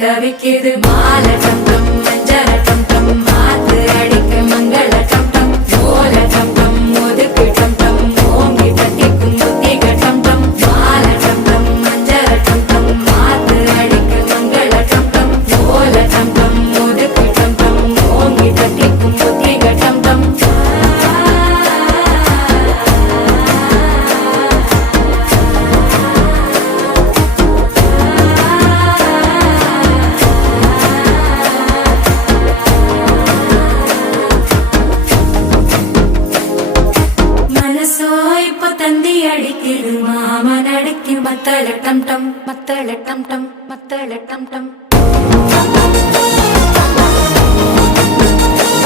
தவிக்குது மால டம் டம் மஞ்சள டம் டம் மாத்து அடிக்க மங்கள டம் டம் ஓல டம் டம் ஒதுக்கு டம் டம் ஓங்கி தட்டிக்கும் புத்திக டம் டம் மால டம் டம் மஞ்சள டம் டம் மாத்து அடிக்க மங்கள டம் டம் ஓல டம் டம் ஒதுக்கு டம் டம் ஓங்கி தட்டிக்கும் புத்திக டம் டம் தந்தி அடிக்குது மாமன் அடிக்கு மத்தள டம் டம் மத்தள டம் டம் மத்தள டம் டம்